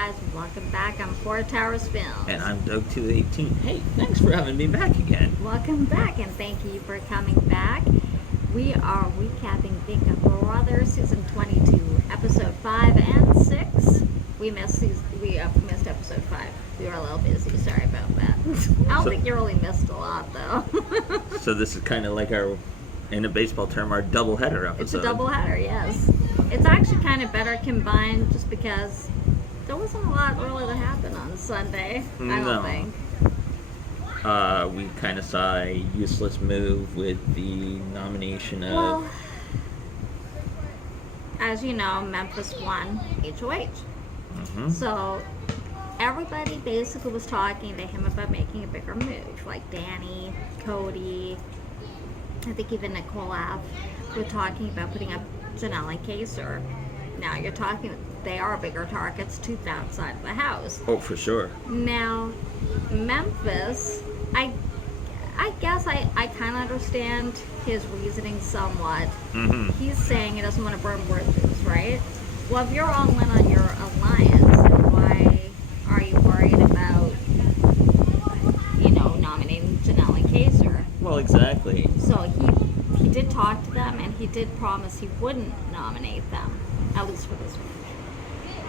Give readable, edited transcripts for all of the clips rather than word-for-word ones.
guys, welcome back on Four Towers Films. And I'm Doug218. Hey, thanks for having me back again. Welcome back, and thank you for coming back. We are recapping Big Brother Season 22, Episode 5 and 6. We missed Episode 5. We were a little busy, sorry about that. I don't think you really missed a lot, though. So this is kind of like our, in a baseball term, our doubleheader episode. It's a doubleheader, yes. It's actually kind of better combined just because there wasn't a lot really that happened on Sunday, I don't think. We kind of saw a useless move with the nomination of... Well, as you know, Memphis won HOH. Mm-hmm. So everybody basically was talking to him about making a bigger move. Like Danny, Cody, I think even Nicole F. were talking about putting up Janelle and Kaser. Now you're talking, they are bigger targets to that side of the house. Oh, for sure. Now, Memphis, I guess I kind of understand his reasoning somewhat. Mm-hmm. He's saying he doesn't want to burn bridges, right? Well, if you're all in on your alliance, then why are you worried about, nominating Janelle and Kaser? Well, exactly. So he did talk to them, and he did promise he wouldn't nominate them, at least for this week.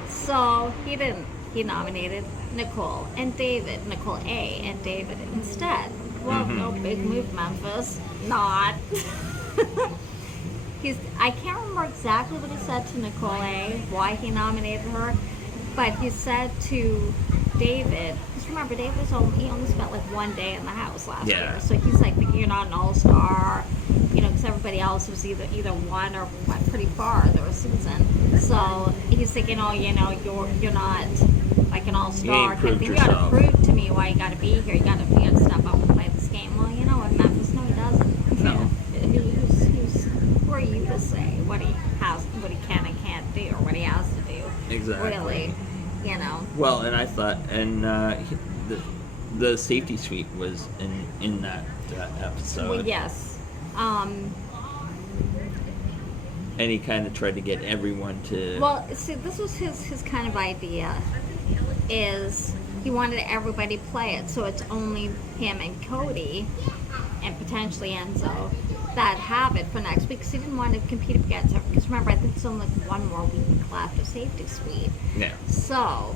So he didn't. He nominated Nicole and David, Nicole A. and David instead. Well, no big move, Memphis. Not. I can't remember exactly what he said to Nicole A., why he nominated her, but he said to David, because remember, David he only spent like one day in the house last year, so he's like thinking you're not an all-star, because everybody else was either one or went pretty far their season. So he's thinking, you're not like an all-star. You gotta prove to me why you gotta be here. You gotta step up and play this game. Well, you know what, Memphis? No, he doesn't. No. Who are you to say what he can and can't do, or what he has to do? Exactly. Really, Well, and I thought, and the safety suite was in that episode. Well, yes. And he kind of tried to get everyone to... Well, see, this was his kind of idea, is he wanted everybody to play it, so it's only him and Cody, and potentially Enzo, that have it for next week, because he didn't want to compete against her. Because remember, I think there's only like one more week left of safety suite. Yeah. So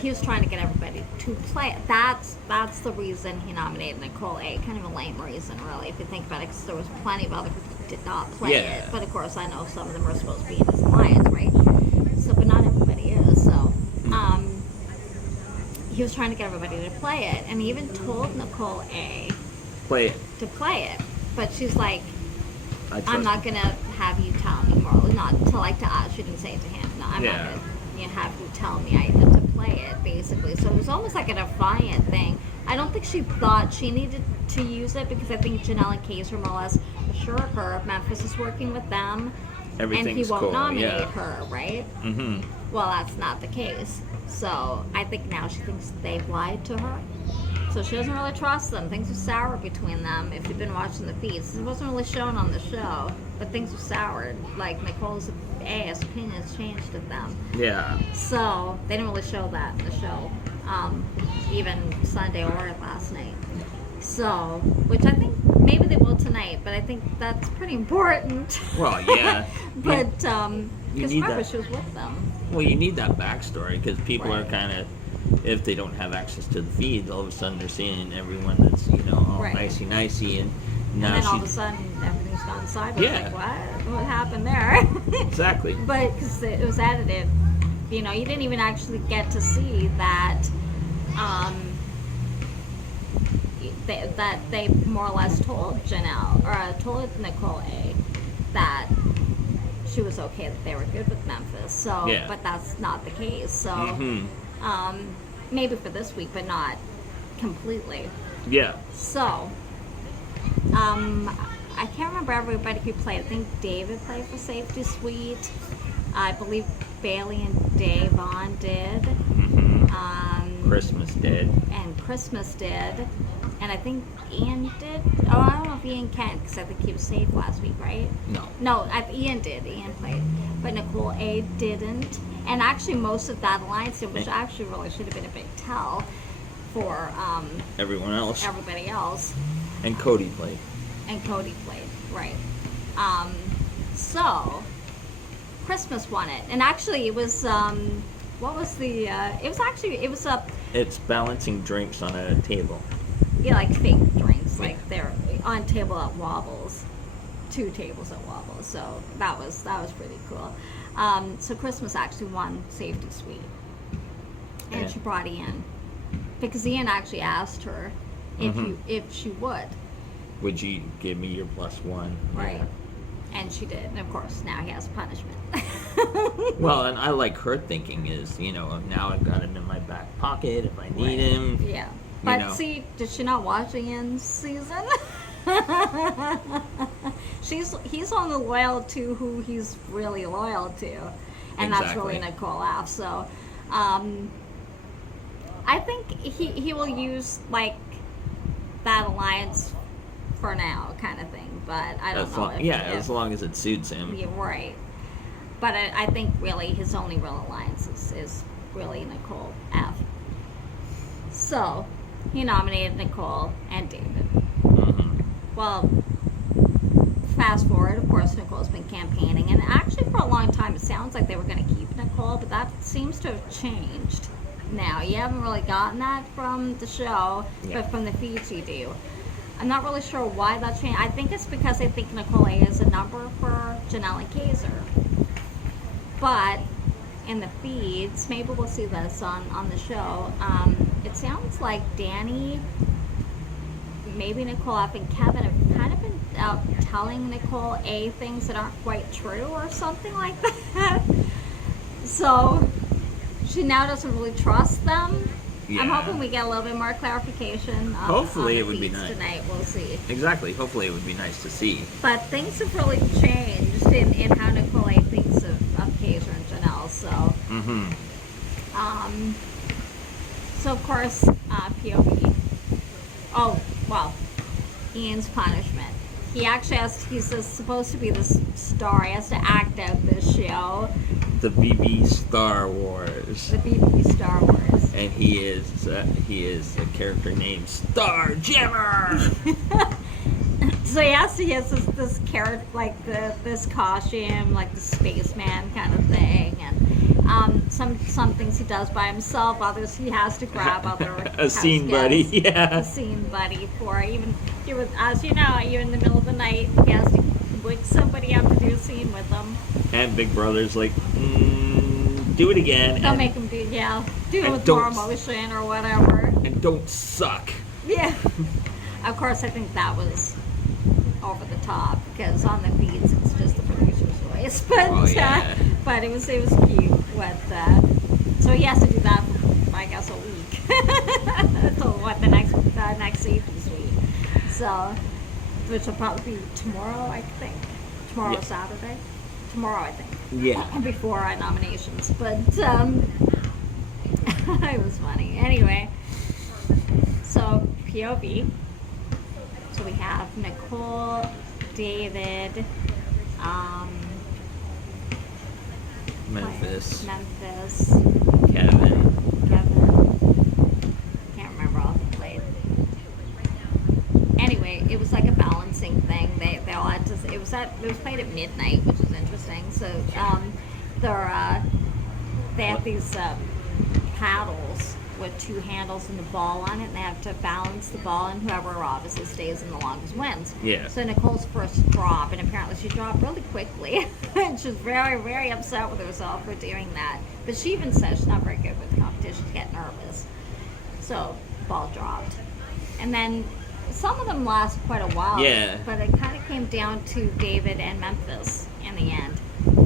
he was trying to get everybody to play it. That's the reason he nominated Nicole A. Kind of a lame reason, really, if you think about it, because there was plenty of other people who did not play it. But of course, I know some of them are supposed to be in his alliance, right? So, but not everybody is. So, he was trying to get everybody to play it, and he even told Nicole A. to play it. But she's like, I'm not going to have you tell me, Marley. Not to us. She didn't say it to him. No, I'm not going to have you tell me I had to play it, basically. So it was almost like a defiant thing. I don't think she thought she needed to use it, because I think Janelle and Kaser more or less assured her Memphis is working with them, and he won't nominate her, right? Mm-hmm. Well, that's not the case. So I think now she thinks they've lied to her. So she doesn't really trust them. Things are sour between them, if you've been watching the feeds. It wasn't really shown on the show, but things were soured. Like, Nicole's A.'s opinion has changed of them. Yeah. So they didn't really show that in the show, even Sunday or last night. So, which I think maybe they will tonight, but I think that's pretty important. Well, yeah. But, because remember, she was with them. Well, you need that backstory, because people are kind of... If they don't have access to the feed, all of a sudden they're seeing everyone that's, all nicey-nicey, and now then all of a sudden everything's gone sideways. Yeah. Like, what happened there? Exactly. But because it was edited, you didn't even actually get to see that, that they more or less told Janelle, or told Nicole A. that she was okay, that they were good with Memphis. So, but that's not the case. So, maybe for this week, but not completely. Yeah. So, I can't remember everybody who played. I think David played for Safety Suite. I believe Bailey and Davon did. Mm-hmm. Christmas did. And Christmas did. and I think Ian did. Oh, I don't know if Ian can, because I think he was safe last week, right? No, Ian did. Ian played, but Nicole A didn't. And actually, most of that alliance, which actually really should have been a big tell for everyone else. Everybody else. And Cody played. Right. So Christmas won it, and actually it was what was the? It was a. It's balancing drinks on a table. Yeah, like fake drinks, like they're on table that wobbles, 2 tables that wobble. So that was pretty cool. So Christmas actually won Safety Suite, and she brought Ian because Ian actually asked her if she would. Would you give me your +1? Right. Yeah. And she did. And of course, now he has punishment. Well, and I like her thinking is, now I've got him in my back pocket if I need him. Yeah. But see, did she not watch Ian's season? He's only loyal to who he's really loyal to. And that's really Nicole F. So, I think he will use, like, that alliance for now, kind of thing. But I don't know. As long as it suits him. Yeah, right. But I think really his only real alliance is really Nicole F. So he nominated Nicole and David. Mm-hmm. Well, fast forward, of course, Nicole's been campaigning, and actually for a long time it sounds like they were going to keep Nicole, but that seems to have changed now. You haven't really gotten that from the show, but from the feeds you do. I'm not really sure why that changed. I think it's because they think Nicole A is a number for Janelle and Kaiser. But in the feeds, maybe we'll see this on the show, it sounds like Danny, maybe Nicole F and Kevin have kind of been out telling Nicole A things that aren't quite true or something like that. So she now doesn't really trust them. Yeah. I'm hoping we get a little bit more clarification. Hopefully on it would be nice tonight. We'll see. Exactly. Hopefully it would be nice to see. But things have really changed in how Nicole A thinks of Kaiser and Janelle. So, so of course, POV. Oh, well, Ian's punishment. He actually he's supposed to be the star. He has to act out this show. The BB Star Wars. The BB Star Wars. And he is a character named Star Jammer. So he has this character, like this costume, like the spaceman kind of thing, and some things he does by himself, others he has to grab other a scene buddy, a scene buddy for even as you know, you're in the middle of the night, he has to wake somebody up to do a scene with them. And Big Brother's like, do it again. They'll make him do it with more emotion or whatever. And don't suck. Yeah. Of course, I think that was over the top because on the feeds it's just the producer's voice, but it was cute with so he has to do that for I guess a week until the next safety suite. So which will probably be tomorrow, I think. Saturday. Tomorrow, I think. Yeah. Before our nominations, but it was funny. Anyway, so POV. So we have Nicole, David, Memphis, Kevin. Can't remember all who played. Anyway, it was like a balancing thing. They all had to. It was played at midnight, which was interesting. So they have these paddles with 2 handles and the ball on it, and they have to balance the ball, and whoever obviously stays in the longest wins. Yeah. So Nicole's first drop, and apparently she dropped really quickly, and she was very, very upset with herself for doing that. But she even says she's not very good with competition, she get nervous. So ball dropped, and then some of them last quite a while. Yeah. But it kind of came down to David and Memphis in the end.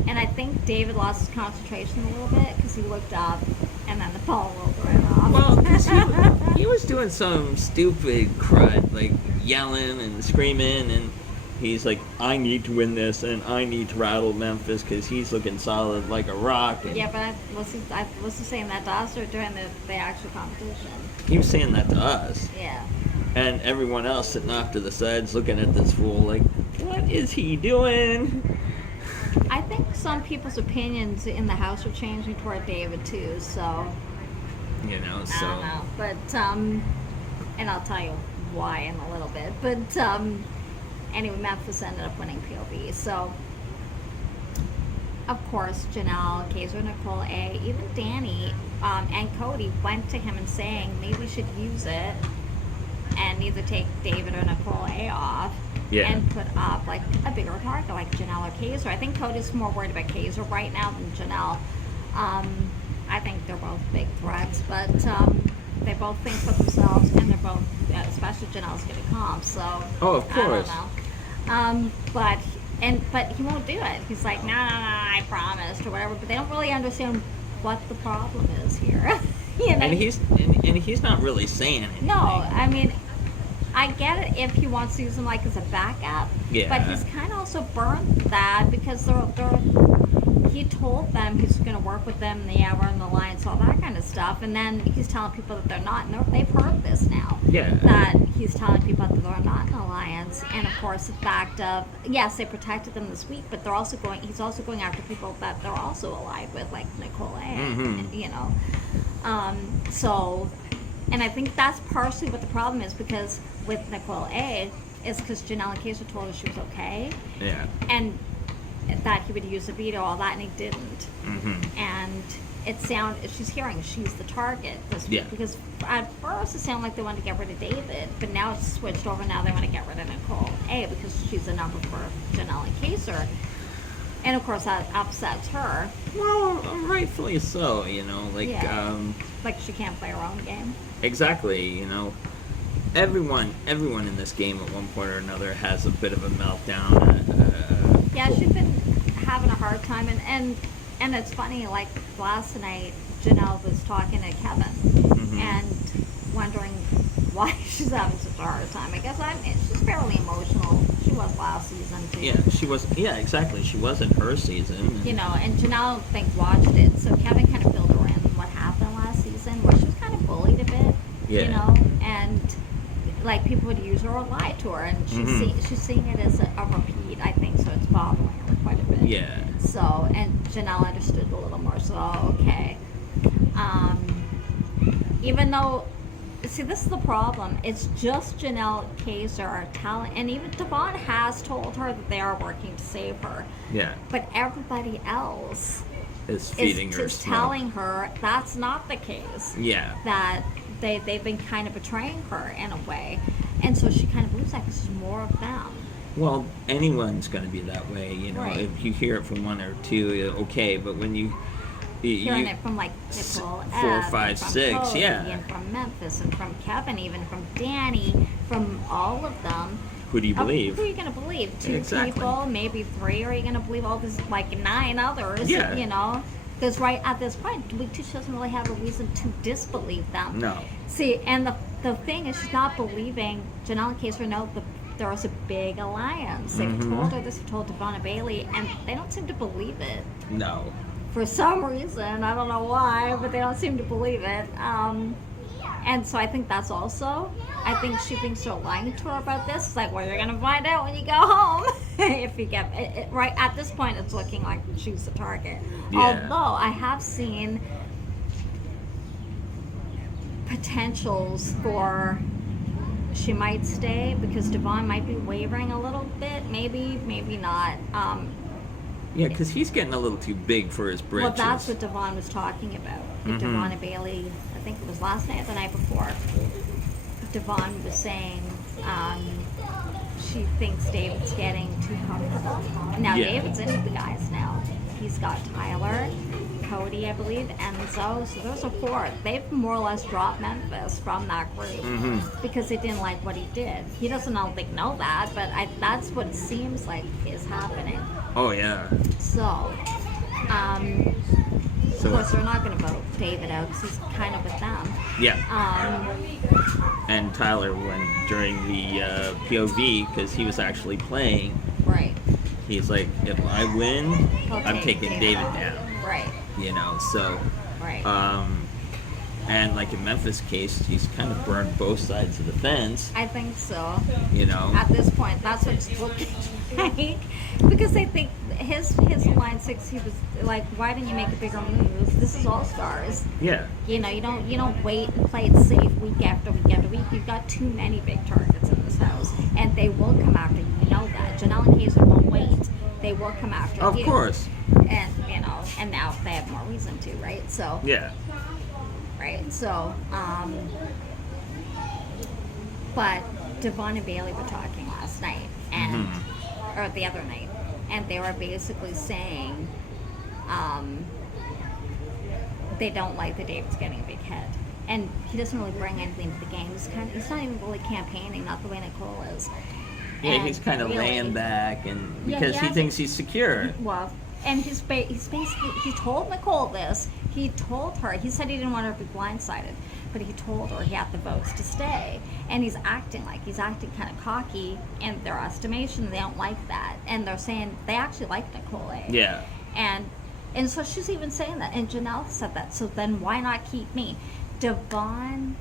And I think David lost his concentration a little bit because he looked up and then the ball rolled right off. Well, because he was doing some stupid crud, like yelling and screaming, and he's like, I need to win this and I need to rattle Memphis because he's looking solid like a rock. And yeah, but was he saying that to us or during the actual competition? He was saying that to us. Yeah. And everyone else sitting off to the sides looking at this fool like, what is he doing? I think some people's opinions in the house are changing toward David too, so You know, so. I don't know. But and I'll tell you why in a little bit. But anyway, Memphis ended up winning POV. So of course, Janelle, Kaiser, Nicole A, even Danny and Cody went to him and saying maybe we should use it and either take David or Nicole A off and put up like a bigger target like Janelle or Kaiser. I think Cody's more worried about Kaiser right now than Janelle. I think they're both big threats, but they both think for themselves, and they're both, especially Janelle's getting comp, so of course. I don't know. But he won't do it. He's like, no, I promised or whatever. But they don't really understand what the problem is here. You know? And he's not really saying anything. No, I mean, I get it if he wants to use them like as a backup. Yeah. But he's kind of also burned that because he told them he's going to work with them, the Hour and the Alliance, all that kind of stuff, and then he's telling people that they're not. And they've heard this now. Yeah. That he's telling people that they're not an alliance, and of course the fact of yes, they protected them this week, but he's also going after people that they're also allied with, like Nicole A. Mm-hmm. You know. So, and I think that's partially what the problem is, because with Nicole A. is because Janelle and Kaiser told her she was okay. Yeah. And that he would use a veto, all that, and he didn't. Mm-hmm. And she's hearing she's the target this week, because at first it sounded like they wanted to get rid of David, but now it's switched over. Now they want to get rid of Nicole A because she's a number for Janelle and Kaiser. And of course that upsets her. Well, rightfully so, you know, like like she can't play her own game. Exactly, you know. Everyone in this game at one point or another has a bit of a meltdown. Yeah, she's been having a hard time, and it's funny, like last night Janelle was talking to Kevin and wondering why she's having such a hard time. I guess she's fairly emotional. She was last season too. Yeah, she was. Yeah, exactly. She was in her season. You know, and Janelle, I don't think, watched it, so Kevin kind of filled her in what happened last season, where she was kind of bullied a bit. Yeah. You know, and like people would use her or lie to her, and she's seeing it as a repeat, I think, so it's bothering her quite a bit. Yeah. So, and Janelle understood a little more, so okay. Even though, see, this is the problem. It's just Janelle Kaiser telling, and even Devon has told her that they are working to save her. Yeah. But everybody else is feeding her just smoke. telling her that's not the case. Yeah. That they've been kind of betraying her in a way, and so she kind of believes that because there's more of them. Well, anyone's going to be that way, you know. Right. If you hear it from one or two, okay, but when you hearing it from like Nicole, 4, 5, 6, Cody, yeah, and from Memphis, and from Kevin, even from Danny, from all of them. Who do you believe? Who are you going to believe? Two exactly. people, maybe 3. Or are you going to believe all these like 9 others? Yeah. You know. Because right at this point, Week 2 doesn't really have a reason to disbelieve them. No. See, and the thing is, she's not believing. Janelle and Kaiser know that there was a big alliance. They've told her this, they've told Devon and Bailey, and they don't seem to believe it. No. For some reason, I don't know why, but they don't seem to believe it. And so I think that's also, I think she thinks they're lying to her about this. It's like, well, you're going to find out when you go home. If you get it, right at this point, it's looking like she's the target. Yeah. Although I have seen potentials for she might stay because Devon might be wavering a little bit. Maybe not. Yeah, because he's getting a little too big for his britches. Well, that's what Devon was talking about. Devon and Bailey, I think it was last night or the night before, Devon was saying she thinks David's getting too comfortable. Now, David's into the guys now. He's got Tyler, Cody, I believe, Enzo. So those are 4. They've more or less dropped Memphis from that group because they didn't like what he did. He doesn't, I don't think, know that, but that's what it seems like is happening. Oh, yeah. So, of course, they're not going to vote David out because he's kind of with them. Yeah. And Tyler went during the POV because he was actually playing. Right. He's like, if I win, I'm taking David down. Right. You know, so. Right. And like in Memphis' case, he's kind of burned both sides of the fence. I think so. You know, at this point, that's what it's looking like. Because they think his line 6, he was like, why didn't you make a bigger move? This is All Stars. yeah, You know, you don't wait and play it safe week after week after week. You've got too many big targets in this house, and they will come after you. You know that. Janelle and Kaiser won't wait. They will come after you. of course. And you know, and now they have more reason to, right? So Yeah, right. So, but Devon and Bailey were talking last night, and or the other night, and they were basically saying they don't like that David's getting a big head, and he doesn't really bring anything to the game. He's not even really campaigning, not the way Nicole is. yeah, And he's kind of really, laying back, and Yeah, because he he has thinks he's secure. Well, and he's basically, he told Nicole this. He told her, he said he didn't want her to be blindsided, but he told her he had the votes to stay. And he's acting kind of cocky in their estimation. They don't like that. And they're saying they actually like Nicole A. Yeah, And so she's even saying that. And Janelle said that. So then why not keep me? Devon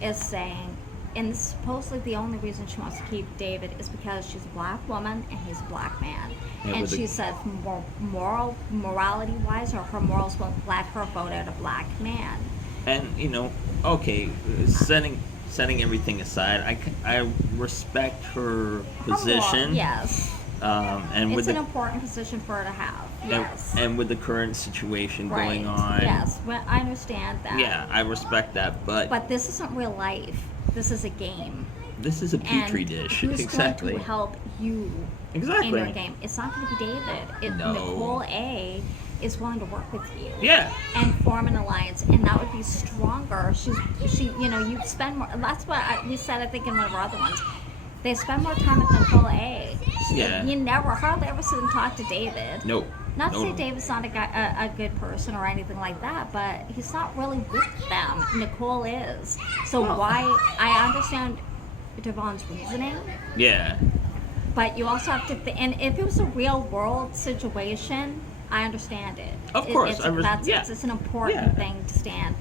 is saying, and supposedly the only reason she wants to keep David is because she's a black woman and he's a black man. Yeah, And with she the- says morality wise, or her morals won't let her vote out a black man. and you know, okay, setting everything aside, I respect her position. Yes. And It's with an the important position for her to have. Yes. and with the current situation going on. Yes. Well, I understand that. Yeah, I respect that, but But this isn't real life. This is a game. this is a petri And dish. who's Exactly. going to help you Exactly. in your game? It's not going to be David. No. Nicole A is willing to work with you. Yeah. And form an alliance, and that would be stronger. She, you know, you spend more. That's what we said. I think in one of our other ones, they spend more time with Nicole A. Yeah. You hardly ever see them talk to David. Nope. Not to No. say David's not a good person or anything like that, but he's not really with them. Nicole is. So Well- why? I understand Devon's reasoning, Yeah. but you also have to. And if it was a real world situation, I understand it. Of course, yeah. It's an important Yeah. thing to stand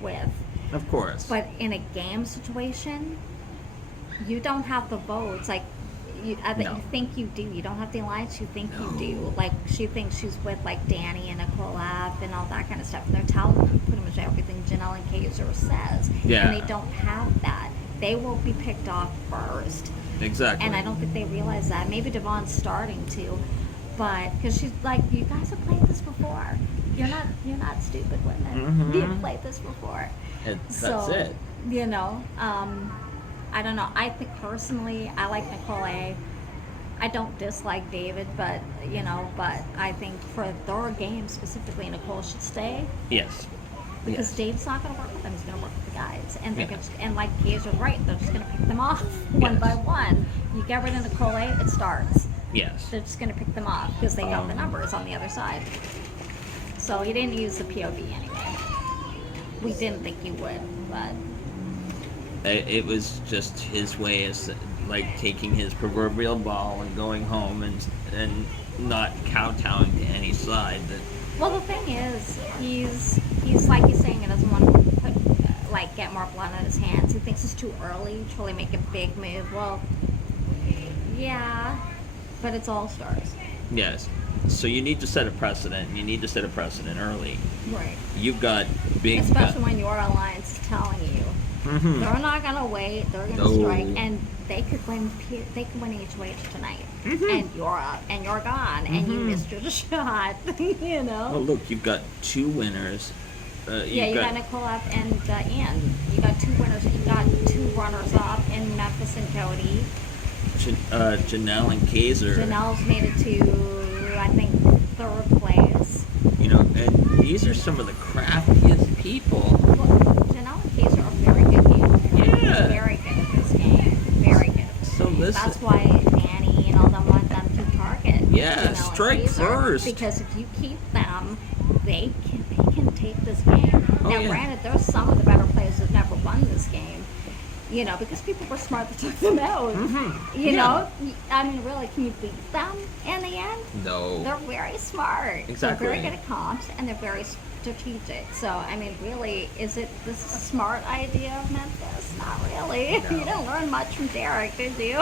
with. Of course. But in a game situation, you don't have the votes. Like, you No. think you do. You don't have the alliance. You think No. you do. Like, she thinks she's with like Danny and Nicole F and all that kind of stuff. And they're telling them pretty much everything Janelle and Kaiser says. Yeah. And they don't have that. They will be picked off first. Exactly. And I don't think they realize that. Maybe Devon's starting to, but because she's like, you guys have played this before. You're not stupid women. Mhm. You've played this before. That's So, it. You know, I don't know. I think personally, I like Nicole A. I don't dislike David, but I think for their game specifically, Nicole should stay Yes. because Yes. Dave's not going to work with them. He's going to work with the guys, and they're Yeah. and like Kaiser's right, they're just going to pick them off one Yes. by one. You get rid of Nicole A, it starts. Yes. They're just going to pick them off because they got the numbers on the other side. So he didn't use the POV anyway. We didn't think he would, but. It was just his way of like taking his proverbial ball and going home and not kowtowing to any side. Well, the thing is, he's like he's saying he doesn't want to put, get more blood on his hands. He thinks it's too early to really make a big move. Well, yeah, but it's All Stars. Yes. So you need to set a precedent. You need to set a precedent early. Right. You've got big. Especially when your alliance is telling you Mhm. they're not gonna wait. They're gonna No. strike, and they could win. They could win HOH tonight, and you're up, and you're gone, and you missed your shot. You know. Oh, look, you've got two winners. You got Nicole up and Ian. You got two winners. You got two runners up in Memphis and Cody. Janelle and Kaiser. Janelle's made it to, I think, third place. You know, and these are some of the craftiest people. Well, Janelle and Kaiser are very good gamers. Yeah. Very good at this game. Very good at this So game. listen- That's why Danny and all them want them to target. Yeah, Janelle and strike Kaiser, first. Because if you keep them, they can take this game. Oh, Now, yeah. granted, there's some of the better players who've never won this game. You know, because people were smart to took them out. You Yeah. know, I mean, really, can you beat them in the end? No. They're very smart. Exactly. They're very good at comps, and they're very strategic. So, I mean, really, is it this is a smart idea of Memphis? Not really. No. You didn't learn much from Derek, did you?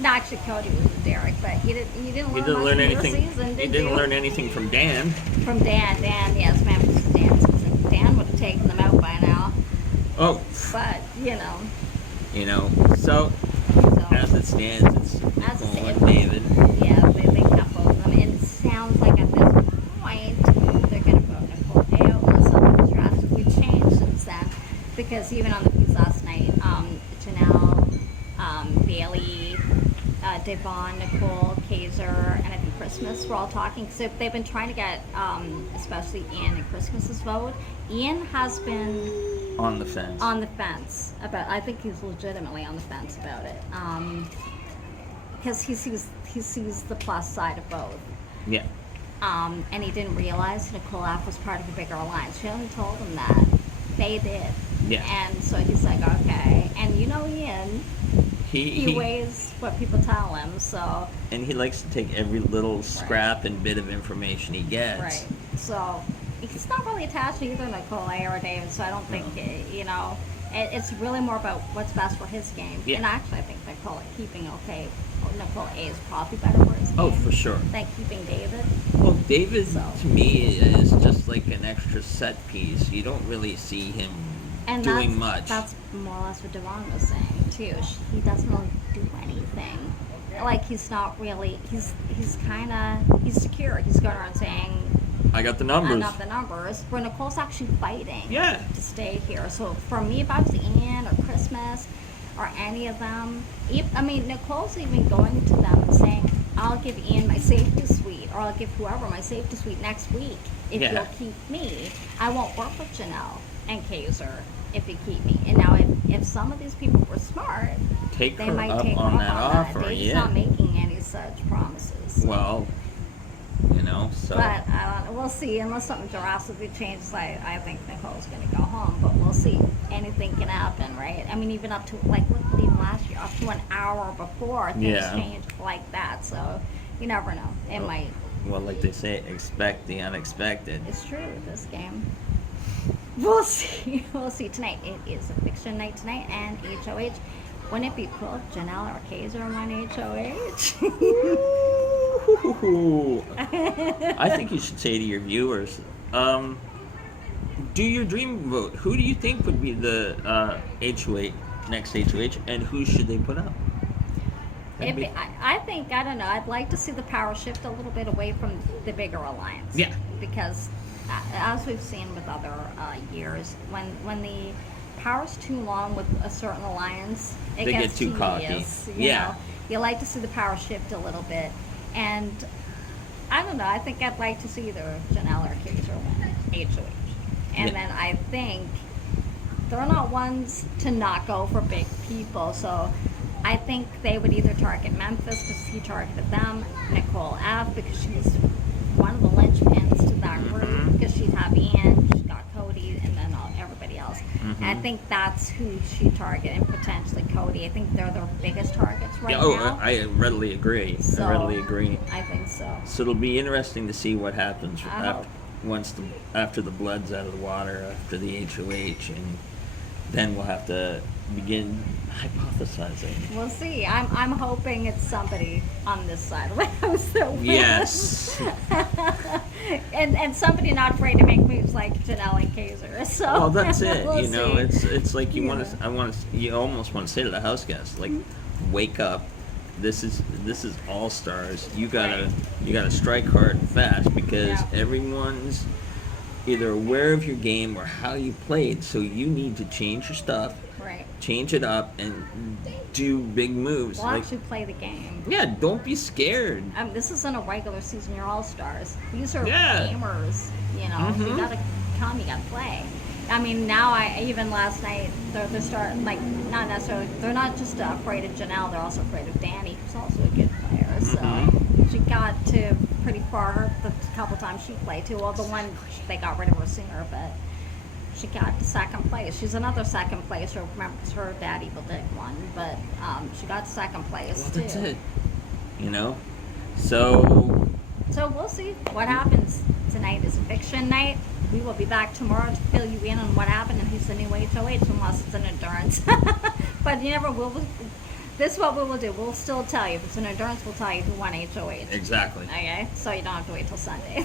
No, actually, Cody was with Derek, but you didn't learn much from anything. your season, did You didn't learn anything from Dan. From Dan, yes, Memphis is Dan's season. Dan would have taken them out by now. Oh. But, So, as it stands, it's Nicole and David. Yeah, they cut both of them. And it sounds like at this point, they're going to vote Nicole out unless something's drastically changed since then. Because even on the piece last night, Janelle, Bailey, Devon, Nicole, Kaiser, and I think Christmas were all talking. So they've been trying to get, especially Ian and Christmas's vote. Ian has been on the fence. About. I think he's legitimately on the fence about it. Because he sees the plus side of both. Yeah. And he didn't realize Nicole F was part of a bigger alliance. She only told him that. They did. Yeah. And so he's like, okay. And Ian, he weighs what people tell him, so. And he likes to take every little scrap and bit of information he gets. Right. So he's not really attached to either Nicole A or David, so I don't think, it's really more about what's best for his game. Yeah. And actually, I think Nicole A is probably better for his game. Oh, for sure. Than keeping David. Well, David, to me, is just like an extra set piece. You don't really see him doing much. That's more or less what Devon was saying, too. He doesn't really do anything. Like, he's not really, he's secure. He's going around saying, I got the numbers. Where Nicole's actually fighting to stay here. So for me, if I was Ian or Christmas or any of them, Nicole's even going to them and saying, I'll give Ian my safety suite, or I'll give whoever my safety suite next week if you'll keep me. I won't work with Janelle and Kaiser if you keep me. And now if some of these people were smart, they might take her up on that offer. Dave's not making any such promises. Well, so. But we'll see. Unless something drastically changes, I think Nicole's going to go home. But we'll see. Anything can happen, right? I mean, even up to, look, even last year, up to an hour before, things changed like that. So you never know. It might. Well, like they say, expect the unexpected. It's true with this game. We'll see. We'll see tonight. It is a fiction night tonight, and HOH. Wouldn't it be cool if Janelle or Kaiser won HOH? I think you should say to your viewers, do your dream vote. Who do you think would be the HOH, next HOH, and who should they put up? I think, I don't know, I'd like to see the power shift a little bit away from the bigger alliance. Yeah. Because, as we've seen with other years, when the power's too long with a certain alliance, it gets too cocky. You know? You like to see the power shift a little bit. And I don't know, I think I'd like to see either Janelle or Kaiser win HOH. And then I think they're not ones to not go for big people. So I think they would either target Memphis because he targeted them, Nicole F because she's one of the linchpins to that group because she'd have Ian, she's got Cody, and then everybody else. And I think that's who she targeted, and potentially Cody. I think they're their biggest targets right now. I readily agree. So, I readily agree. I think so. So it'll be interesting to see what happens after the blood's out of the water, after the HOH, and then we'll have to begin hypothesizing. We'll see. I'm hoping it's somebody on this side of the house that wins. Yes. and somebody not afraid to make moves like Janelle and Kaiser. So well, that's it. We'll see. It's like you almost want to say to the house guests, like, wake up. This is all stars. You gotta strike hard and fast because everyone's either aware of your game or how you played. So you need to change your stuff. Right. Change it up and do big moves. We'll actually play the game. Yeah, don't be scared. This isn't a regular season. You're all stars. These are gamers. So you gotta come. You gotta play. I mean, now even last night they're starting not necessarily. They're not just afraid of Janelle. They're also afraid of Danny, who's also a good player. So she got to pretty far the couple times she played too. Well, the one they got rid of her singer, but she got to second place. She's another second placer. Remember, because her dad Evil Dick won, but she got to second place too. That's it. So we'll see what happens. Tonight is a fiction night. we will be back tomorrow to fill you in on what happened in his new HOH unless it's an endurance. But you never will. This is what we will do. We'll still tell you. If it's an endurance, we'll tell you who won HOH. Exactly. Okay? So you don't have to wait till Sunday.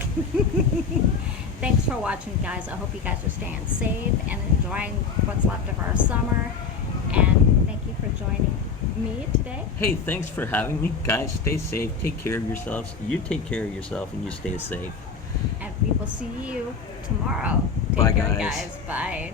Thanks for watching, guys. I hope you guys are staying safe and enjoying what's left of our summer. And thank you for joining me today. Hey, thanks for having me. Guys, stay safe. Take care of yourselves. You take care of yourself and you stay safe. And we will see you tomorrow. Take Bye, care, guys. Bye.